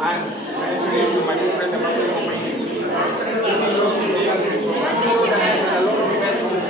And I introduce you my good friend, the marketing company. He's in Younghoon, they organizes a lot of events on the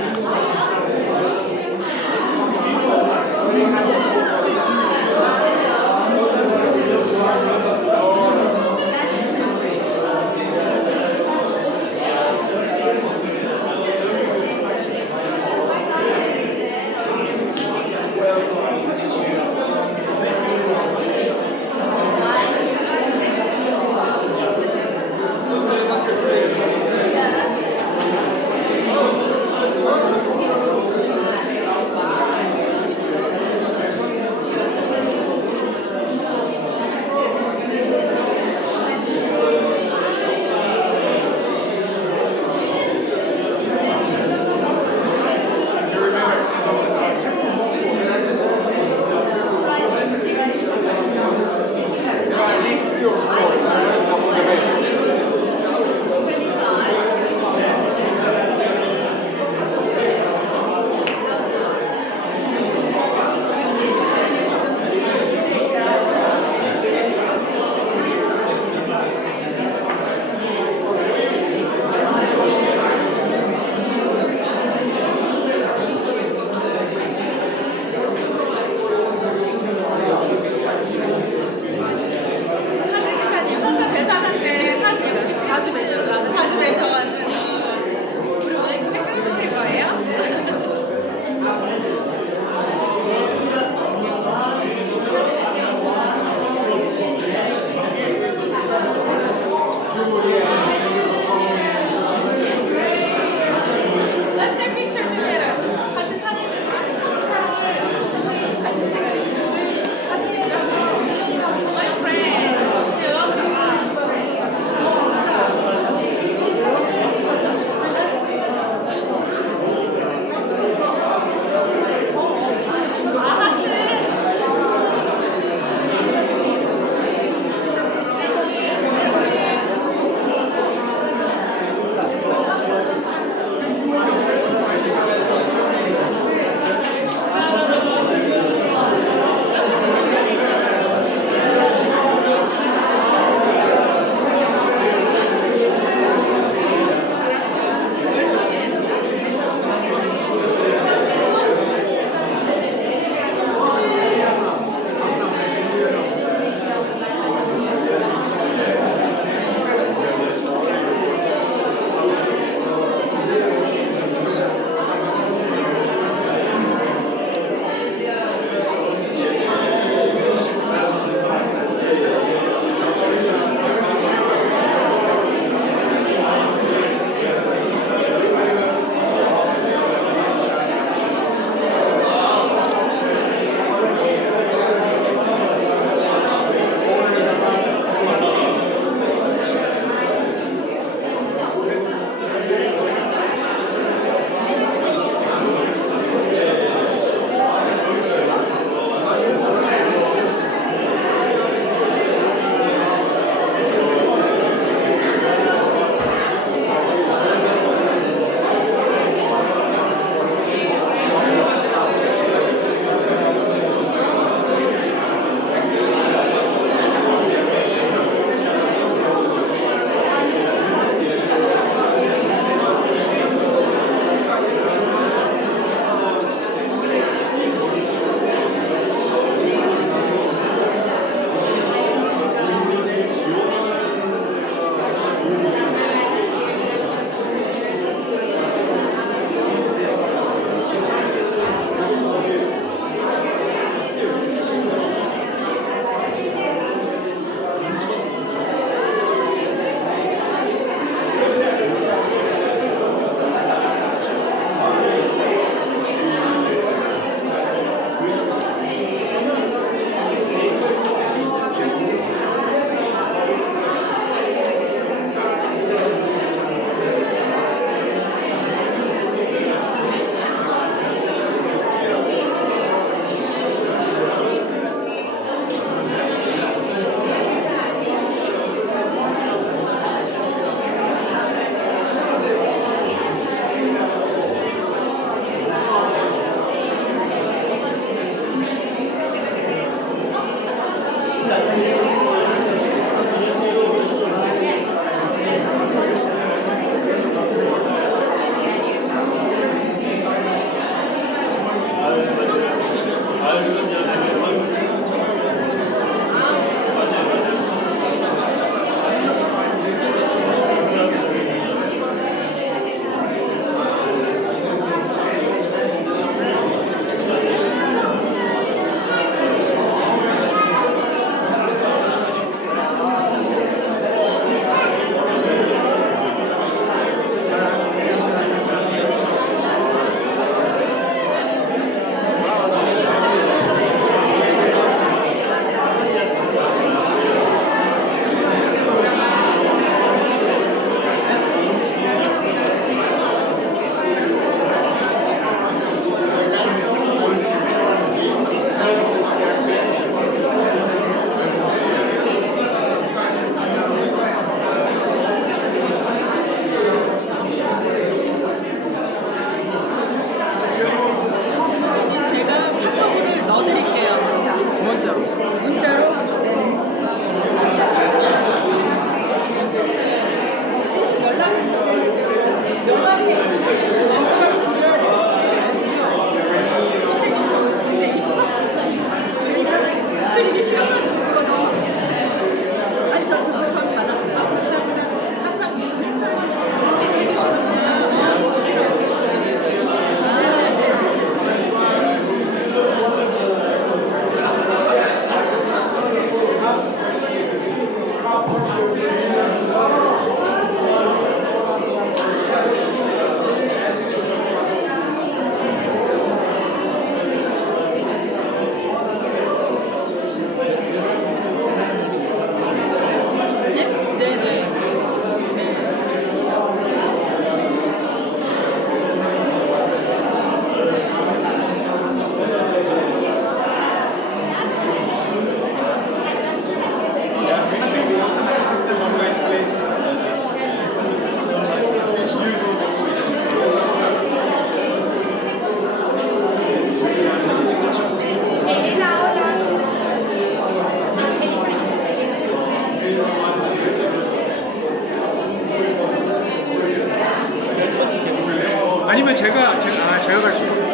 처음에 제가 갈 수 있어요.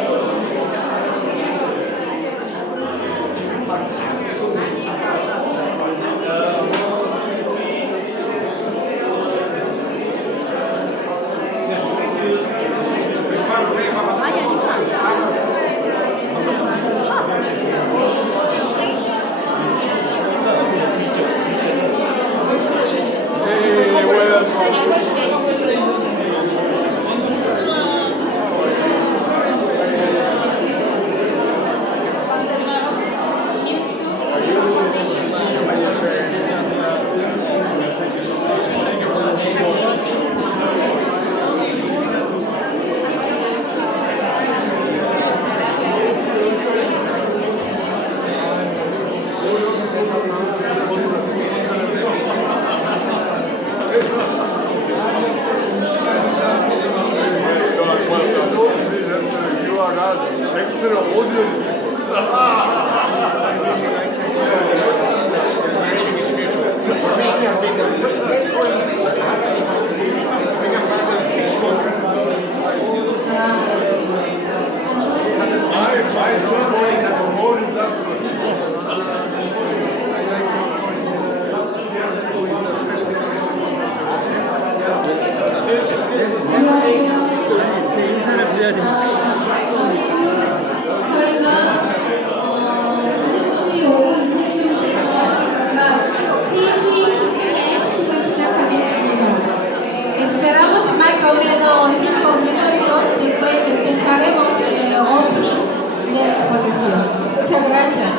인사를 드려야 되니까. Esperamos más o menos 5 minutos, después empezaremos el opening de la exposición. Muchas gracias.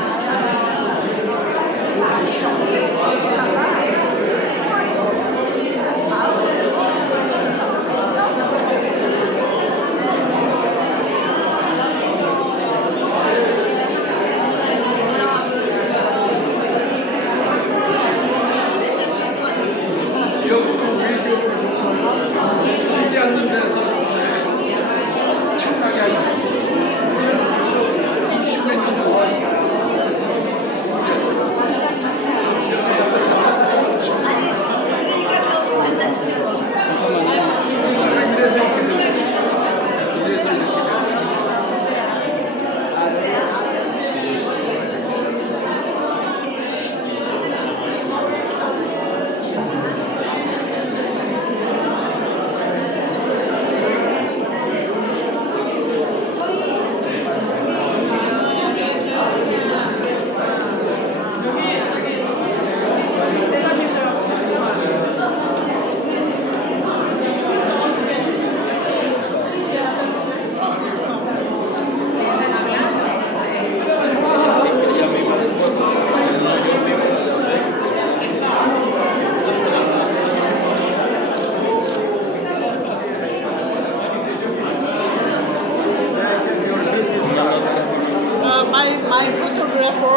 My photographer,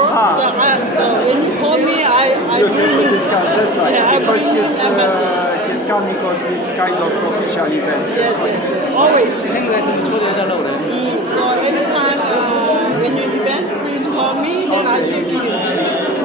so when you call me, I You bring can him. discuss, that's right. Yeah, I Because bring embassy. he's coming on this kind of official event. Yes, always. 생각하시는 초대해달라고 그래. So every time when you event, please call me, then I will give you.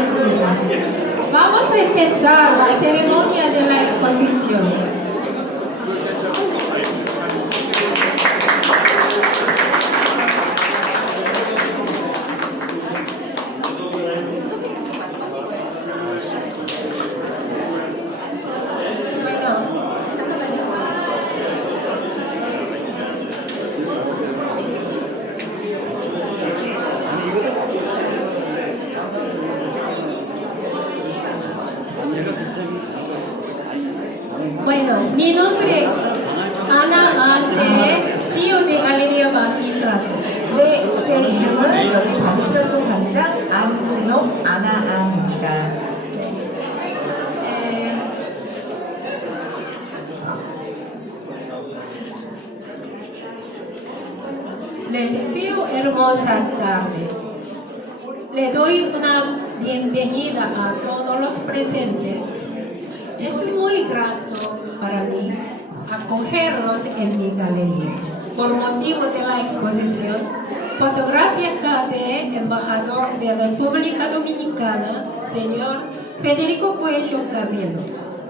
escrita. Vamos a empezar la ceremonia de la exposición. Bueno, mi nombre es Ana de CEO de Galería Bandi Trazos. 네, 제 이름은 여기 반디 트라스 관장 안진옥 아나안입니다. Les deseo hermosa tarde. Le doy una bienvenida a todos los presentes. Es muy grato para mí acogerlos en mi galería por motivo de la exposición fotográfica del embajador de la República Dominicana, señor Federico Alberto,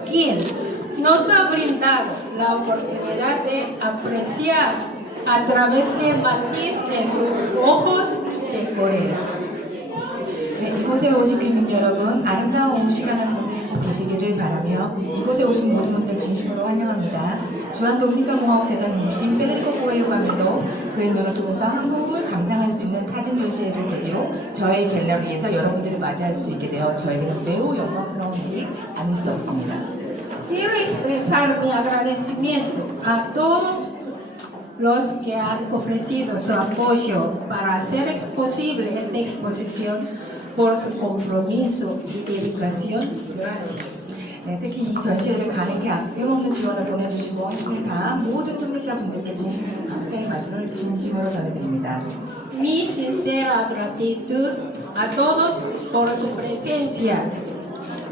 quien nos ha brindado la oportunidad de apreciar a través del matiz de sus ojos de Corea. 네, 이곳에 오신 국민 여러분, 아름다운 시간을 보내고 계시기를 바라며 이곳에 오신 모든 분들 진심으로 환영합니다. 주한 도미니카 공화국 대장님이신 페데리코 코엘로 그의 눈을 통해서 한국을 감상할 수 있는 사진 전시회를 계기로 저희 갤러리에서 여러분들을 맞이할 수 있게 되어 저에게는 매우 영광스러운 일이 아닐 수 없습니다. Quiero expresar mi agradecimiento a todos los que han ofrecido su apoyo para hacer posible esta exposición por su compromiso y dedicación. Gracias. 네, 특히 이 전시회를 가능케 아낌없는 지원을 보내주시고 헌신을 다한 모든 동력자분들께 진심으로 감사의 말씀을 진심으로 전해드립니다. Mi sincera gratitud a todos por su presencia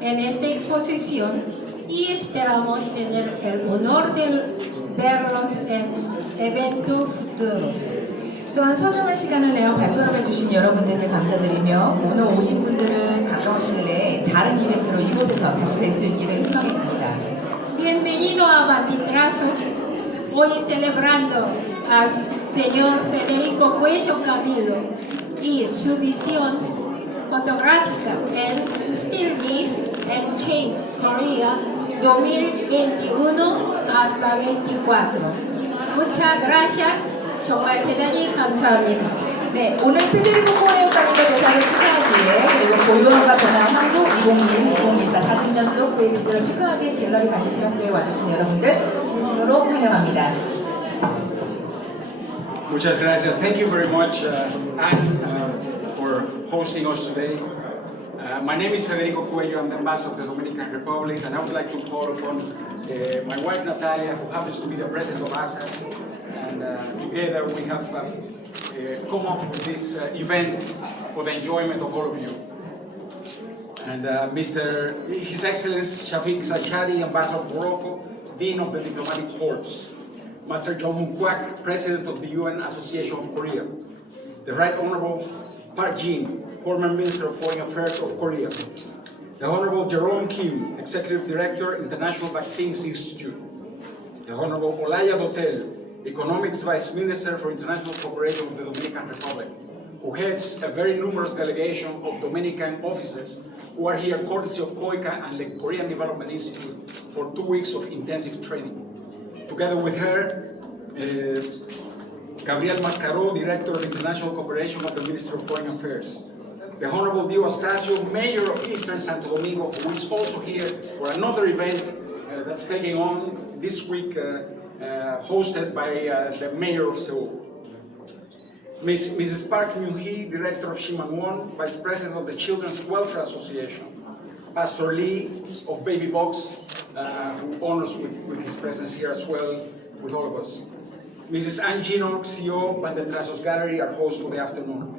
en esta exposición y esperamos tener el honor de verlos en eventos futuros. 또한 소중한 시간을 내어 발걸음해 주신 여러분들께 감사드리며 오늘 오신 분들은 가까운 시일 내에 다른 이벤트로 이곳에서 다시 뵐 수 있기를 희망합니다. Bienvenido a Bandi Trazos, hoy celebrando al señor Federico Alberto y su visión fotográfica en Stillness and Change Korea 2021 hasta 24. Muchas gracias. 정말 대단히 감사합니다. 네, 오늘 페데리코 코엘로의 대사를 축하하기에 그리고 고유한과 변화한 한국 2021-2024 4주년 속 그의 비전을 축하하기에 갤러리 반디 트라스에 와주신 여러분들 진심으로 환영합니다. Muchas gracias. Thank you very much, Anne, for hosting us today. My name is Federico Cuello. I'm the ambassador of the Dominican Republic, and I would like to call upon my wife Natalia, who happens to be the president of ASAS, and together we have come up with this event for the enjoyment of all of you. And His Excellency Shafiq Zachari, Ambassador of Morocco, Dean of the Diplomatic Corps, Master Younghoon Kwaak, President of the UN Association of Korea, the Right Honorable Park Jin, former Minister of Foreign Affairs of Korea, the Honorable Jerome Kim, Executive Director, International Vaccines Institute, the Honorable Olaya Dotel, Economics Vice Minister for International Cooperation of the Dominican Republic, who heads a very numerous delegation of Dominican officers who are here courtesy of COICA and the Korean Development Institute for 2 weeks of intensive training. Together with her, Gabriel Mascaro, Director of International Cooperation of the Ministry of Foreign Affairs. The Honorable Dio Astacio, Mayor of Eastern Santo Domingo, who is also here for another event that's taking on this week, hosted by the Mayor of Seoul. Mrs. Park Myung-hee, Director of Shimanwon, Vice President of the Children's Welfare Association. Pastor Lee of Baby Box, who honors with his presence here as well with all of us. Mrs. Ann Gino, CEO, Bandi Trazos Gallery, our host for the afternoon.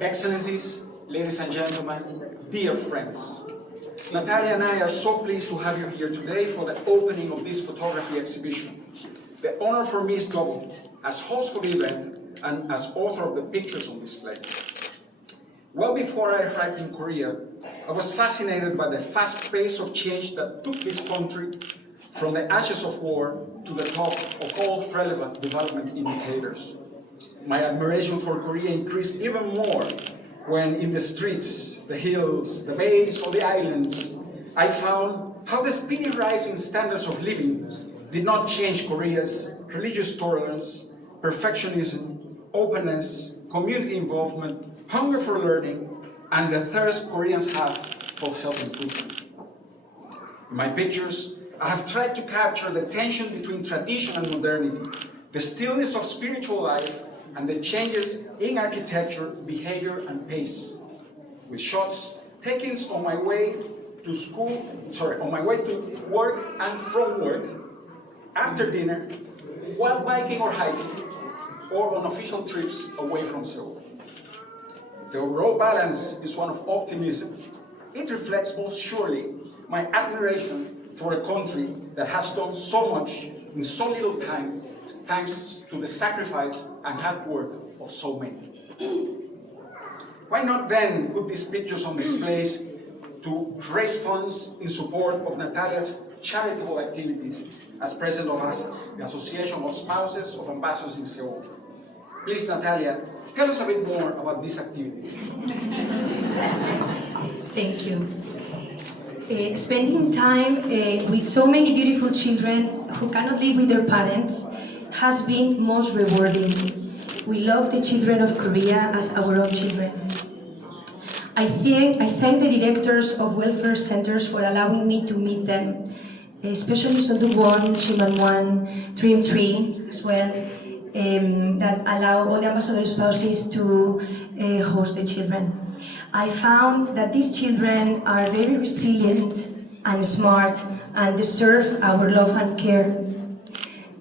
Excellencies, ladies and gentlemen, dear friends. Natalia and I are so pleased to have you here today for the opening of this photography exhibition. The honor for me is double, as host for the event and as author of the pictures on display. Well before I arrived in Korea, I was fascinated by the fast pace of change that took this country from the ashes of war to the top of all relevant development indicators. My admiration for Korea increased even more when in the streets, the hills, the bays, or the islands, I found how the speedy rise in standards of living did not change Korea's religious tolerance, perfectionism, openness, community involvement, hunger for learning, and the thirst Koreans have for self-improvement. In my pictures, I have tried to capture the tension between tradition and modernity, the stillness of spiritual life, and the changes in architecture, behavior, and pace, with shots taken on my way to work and from work, after dinner, while biking or hiking, or on official trips away from Seoul. The overall balance is one of optimism. It reflects most surely my admiration for a country that has done so much in so little time, thanks to the sacrifice and hard work of so many. Why not then put these pictures on displays to raise funds in support of Natalia's charitable activities as president of ASAS, the Association of Spouses of Ambassadors in Seoul. Please, Natalia, tell us a bit more about this activity. Thank you. Spending time with so many beautiful children who cannot live with their parents has been most rewarding. We love the children of Korea as our own children. I thank the directors of welfare centers for allowing me to meet them, especially Sondu-won, Shiman-won, Dream Tree as well, that allow all the ambassador spouses to host the children. I found that these children are very resilient and smart and deserve our love and care.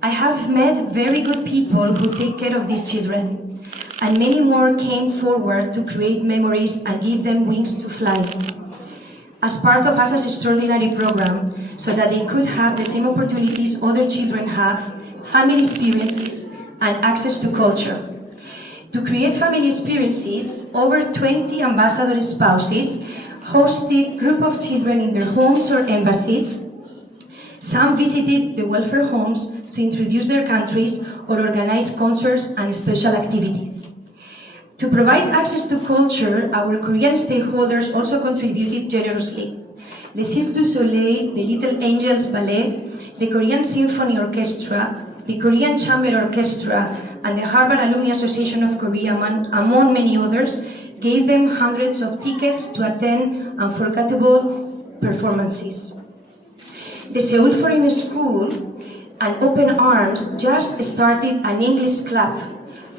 I have met very good people who take care of these children, and many more came forward to create memories and give them wings to fly. As part of ASA's extraordinary program, so that they could have the same opportunities other children have, family experiences, and access to culture. To create family experiences, over 20 ambassador spouses hosted group of children in their homes or embassies. Some visited the welfare homes to introduce their countries or organize concerts and special activities. To provide access to culture, our Korean stakeholders also contributed generously. The Cirque du Soleil, the Little Angels Ballet, the Korean Symphony Orchestra, the Korean Chamber Orchestra, and the Harvard Alumni Association of Korea, among many others, gave them hundreds of tickets to attend unforgettable performances. The Seoul Foreign School and Open Arms just started an English club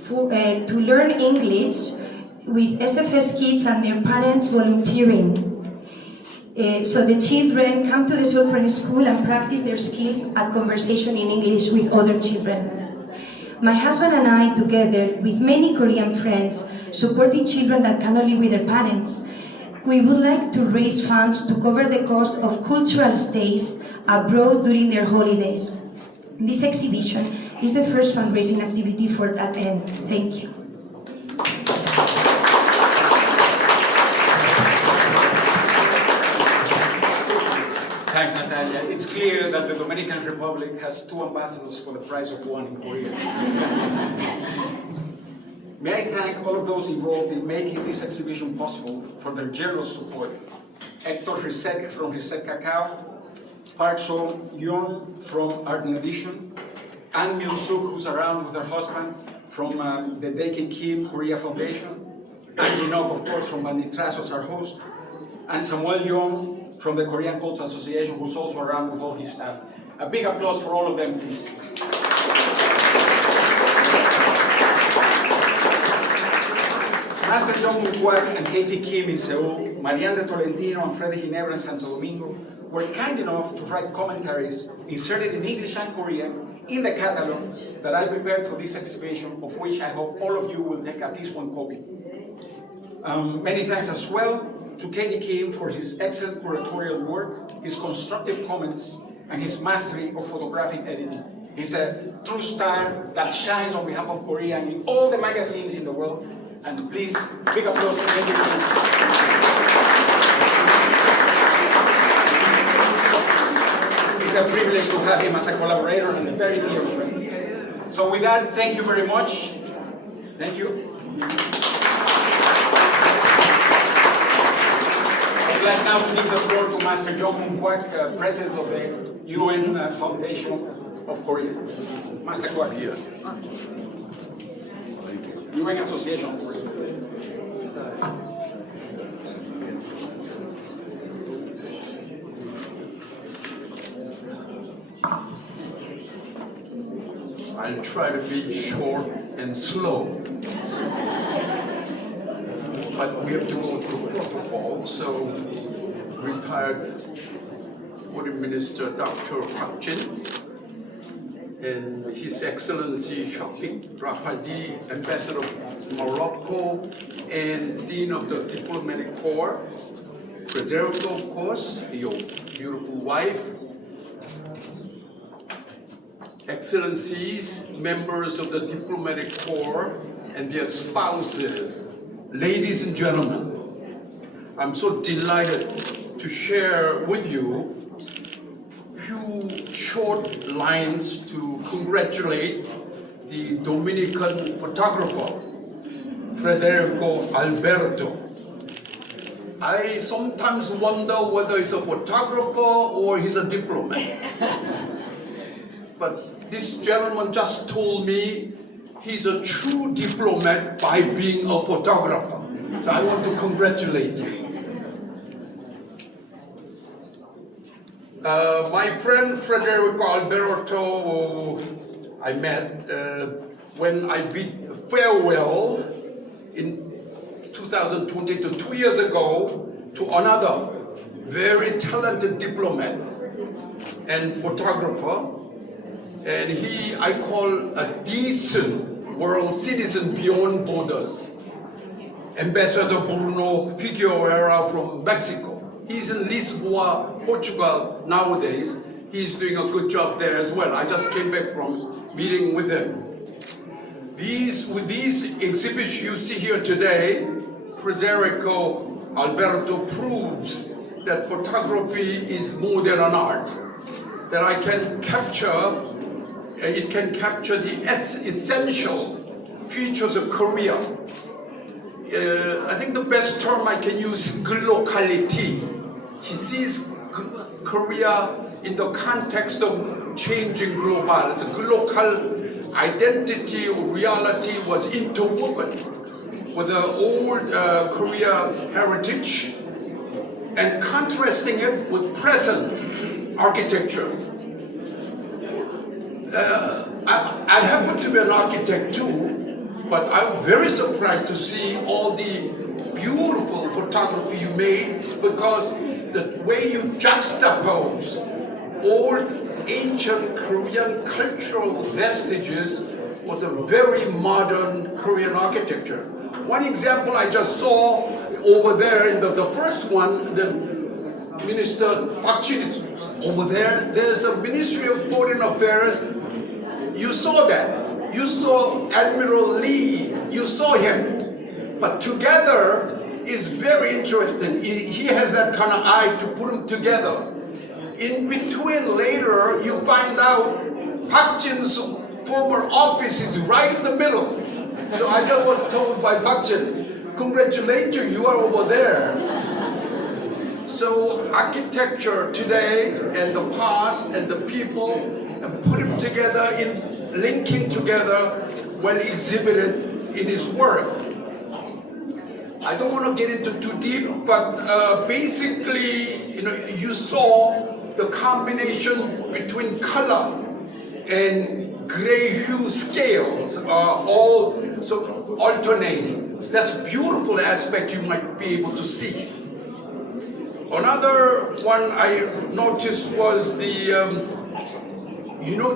to learn English with SFS kids and their parents volunteering. So the children come to the Seoul Foreign School and practice their skills at conversation in English with other children. My husband and I, together with many Korean friends supporting children that cannot live with their parents, we would like to raise funds to cover the cost of cultural stays abroad during their holidays. This exhibition is the first fundraising activity for that end. Thank you. Thanks, Natalia. It's clear that the Dominican Republic has 2 ambassadors for the price of 1 in Korea. May I thank all of those involved in making this exhibition possible for their generous support. Hector Rizek from Rizek Cacao, Park So-yeon from Art and Edition, Ann Myung-suk, who's around with her husband, from the Dakin Kim Korea Foundation, Angie Nok, of course, from Bandi Trazos, our host, and Samuel Young from the Korean Cultural Association, who's also around with all his staff. A big applause for all of them, please. Master Younghoon Kwaak and Katie Kim in Seoul, Marianne de Tolentino and Freddy Ginebra in Santo Domingo were kind enough to write commentaries inserted in English and Korean in the catalog that I prepared for this exhibition, of which I hope all of you will take at least 1 copy. Many thanks as well to Katie Kim for his excellent curatorial work, his constructive comments, and his mastery of photographic editing. He's a true star that shines on behalf of Korea and in all the magazines in the world, And please, big applause to Younghoon. It's a privilege to have him as a collaborator and a very dear friend. So with that, thank you very much. Thank you. I'd like now to give the floor to Master Younghoon Kwaak, President of the UN Foundation of Korea. Master Kwaak. Here. UN Association of Korea. I'll try to be short and slow. But we have to go through protocol, so retired Foreign Minister Dr. Kwaak and His Excellency Shafiq Rafadi, Ambassador of Morocco and Dean of the Diplomatic Corps, Federico, of course, your beautiful wife, Excellencies, members of the Diplomatic Corps and their spouses, ladies and gentlemen, I'm so delighted to share with you a few short lines to congratulate the Dominican photographer, Federico Alberto. I sometimes wonder whether he's a photographer or he's a diplomat. But this gentleman just told me he's a true diplomat by being a photographer. So I want to congratulate you. My friend Federico Alberto, I met when I bid farewell in 2022, 2 years ago, to another very talented diplomat and photographer. And he, I call a decent world citizen beyond borders, Ambassador Bruno Figueroa from Mexico. He's in Lisboa, Portugal nowadays. He's doing a good job there as well. I just came back from meeting with him. With these exhibits you see here today, Federico Alberto proves that photography is more than an art, that it can capture the essential features of Korea. I think the best term I can use is glocality. He sees Korea in the context of changing global. It's a global identity or reality was interwoven with the old Korea heritage and contrasting it with present architecture. I happen to be an architect too, but I'm very surprised to see all the beautiful photography you made, because the way you juxtapose old ancient Korean cultural vestiges was a very modern Korean architecture. One example I just saw over there in the first one, the Minister Park Ji over there, there's a Ministry of Foreign Affairs. You saw that. You saw Admiral Lee. You saw him. But together is very interesting. He has that kind of eye to put them together. In between later, you find out Park Jin's former office is right in the middle. So I just was told by Park Jin, congratulate you, you are over there. So architecture today and the past and the people, and put them together in linking together when exhibited in his work. I don't want to get into too deep, but basically, you saw the combination between color and gray hue scales are all so alternating. That's a beautiful aspect you might be able to see. Another one I noticed was the,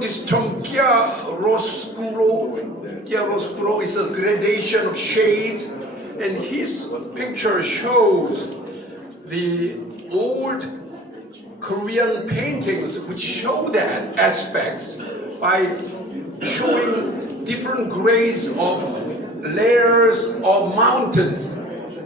this term chiaroscuro. Chiaroscuro is a gradation of shades, and his picture shows the old Korean paintings which show that aspects by showing different grades of layers of mountains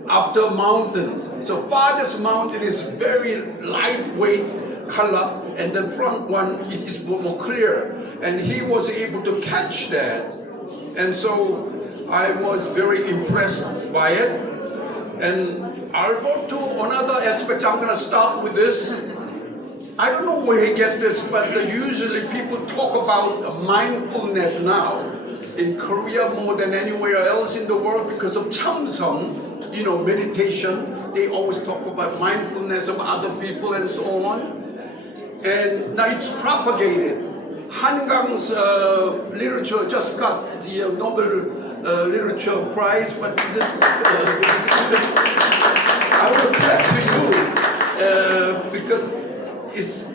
after mountains. So farthest mountain is very lightweight color, and the front one it is more clear. And he was able to catch that, and so I was very impressed by it. And I'll go to another aspect. I'm going to start with this. I don't know where he get this, but usually people talk about mindfulness now in Korea more than anywhere else in the world because of Chamsung, meditation. They always talk about mindfulness of other people and so on. And now it's propagated. Hangang's literature just got the Nobel Literature Prize, but I will clap to you because it's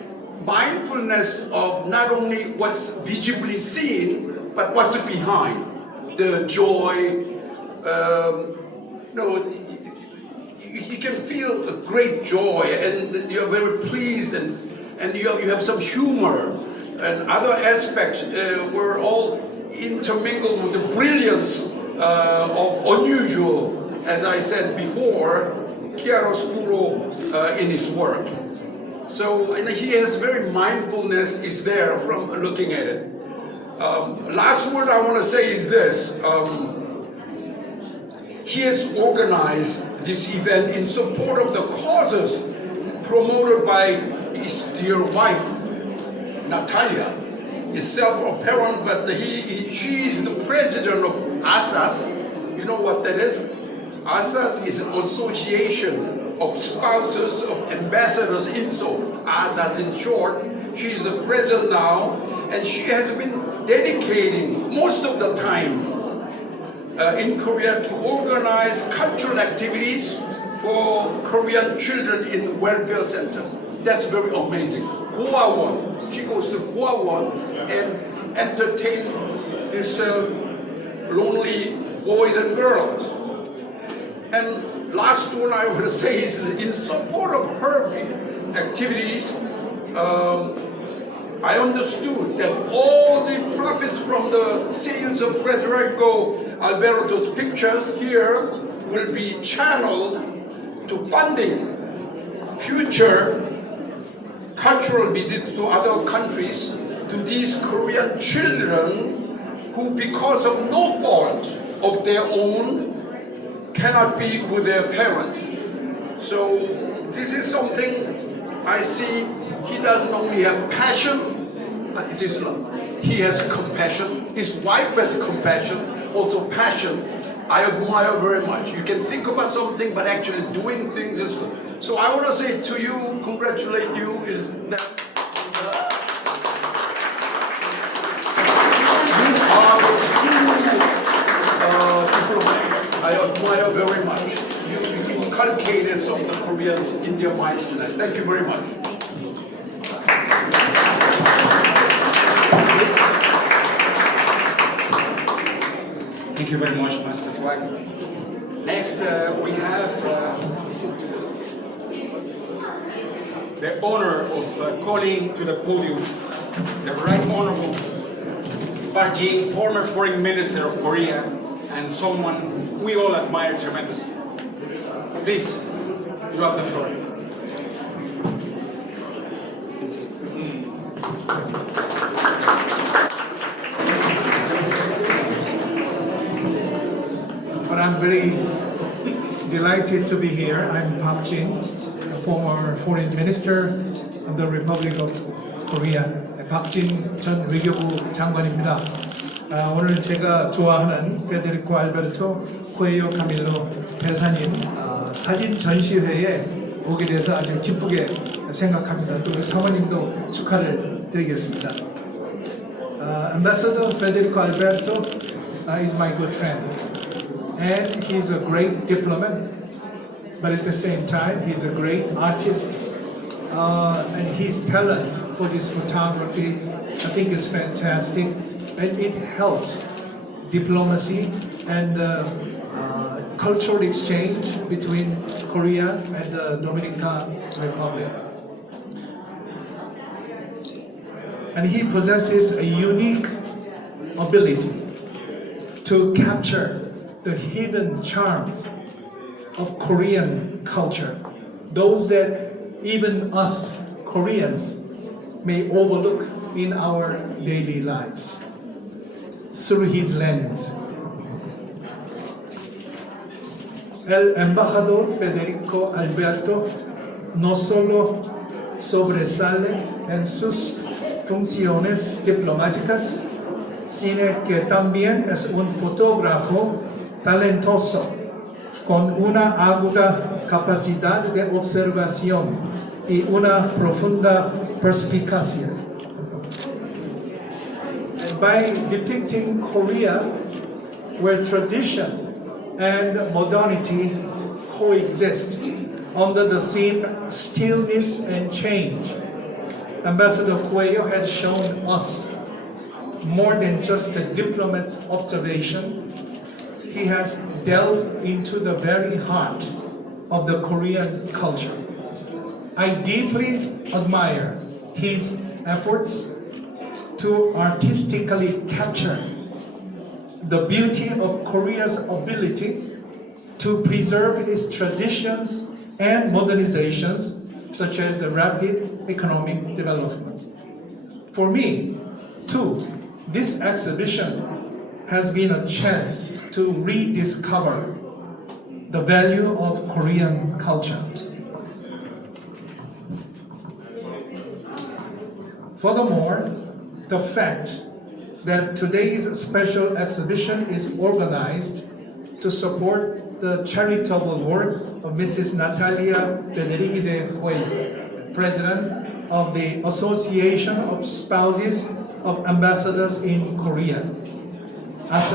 mindfulness of not only what's visibly seen, but what's behind. The joy, you can feel a great joy, and you're very pleased, and you have some humor, and other aspects were all intermingled with the brilliance of unusual, as I said before, chiaroscuro in his work. So and he has very mindfulness is there from looking at it. Last word I want to say is this. He has organized this event in support of the causes promoted by his dear wife, Natalia. Is self-apparent, but she is the president of ASAS. You know what that is? ASAS is an association of spouses of ambassadors in Seoul. ASAS in short. She is the president now, and she has been dedicating most of the time in Korea to organize cultural activities for Korean children in welfare centers. That's very amazing. Kwaak. She goes to Kwaak and entertain these lonely boys and girls. And last one I would say is in support of her activities, I understood that all the profits from the sales of Federico Alberto's pictures here will be channeled to funding future cultural visits to other countries to these Korean children who, because of no fault of their own, cannot be with their parents. So this is something I see. He doesn't only have passion, but it is love. He has compassion. His wife has compassion, also passion. I admire very much. You can think about something, but actually doing things is good. So I want to say to you, congratulate you, is that you are the true people I admire very much. You inculcated some of the Koreans in their mindfulness. Thank you very much. Thank you very much, Master Kwaak. Next, we have the honor of calling to the podium the Right Honorable Bandi, former Foreign Minister of Korea, and someone we all admire tremendously. Please, you have the floor. But I'm very delighted to be here. I'm Park Jin, a former foreign minister of the Republic of Korea. 박진 전 외교부 장관입니다. 오늘 제가 좋아하는 페데리코 알베르토 쿠에요 카밀로 대사님 사진 전시회에 오게 돼서 아주 기쁘게 생각합니다. 또 우리 사모님도 축하를 드리겠습니다. Ambassador Federico Alberto is my good friend. And he's a great diplomat, but at the same time, he's a great artist. And his talent for this photography, I think is fantastic. And it helps diplomacy and cultural exchange between Korea and the Dominican Republic. And he possesses a unique ability to capture the hidden charms of Korean culture, those that even us Koreans may overlook in our daily lives through his lens. El embajador Federico Alberto no solo sobresale en sus funciones diplomáticas, sino que también es un fotógrafo talentoso, con una aguda capacidad de observación y una profunda perspicacia. And by depicting Korea, where tradition and modernity coexist under the theme Stillness and Change, Ambassador Cuello has shown us more than just a diplomat's observation. He has delved into the very heart of the Korean culture. I deeply admire his efforts to artistically capture the beauty of Korea's ability to preserve its traditions and modernizations, such as the rapid economic development. For me, too, this exhibition has been a chance to rediscover the value of Korean culture. Furthermore, the fact that today's special exhibition is organized to support the charitable work of Mrs. Natalia Federico, President of the Association of Spouses of Ambassadors in Korea,